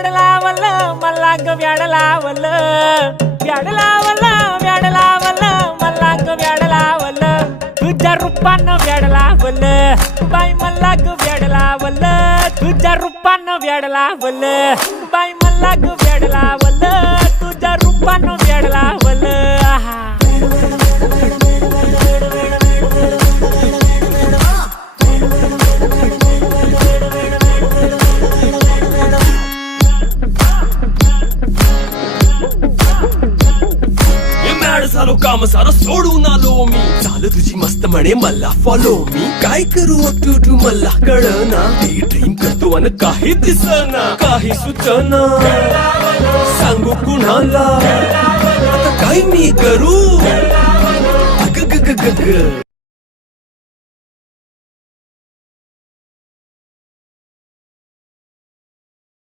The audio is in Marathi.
व्याड लावलं मला ग व्याड लावलं व्याड लावलं व्याड लावलं मला ग व्याड लावलं तुझ्या रूपानं व्याड लावलं बाई मला ग व्याड लावलं तुझ्या रूपानं व्याड लावलं बाई मला ग व्याड लावलं तुझ्या रूपानं व्याड लावलं झालो काम सारं सोडून आलो मी झालं तुझी मस्त म्हणे मला फॉलो मी काय करू टू मला कळना ड्रीम करतो आणि काही दिसना काही सुचना सांगू कुणाला आता काय मी करू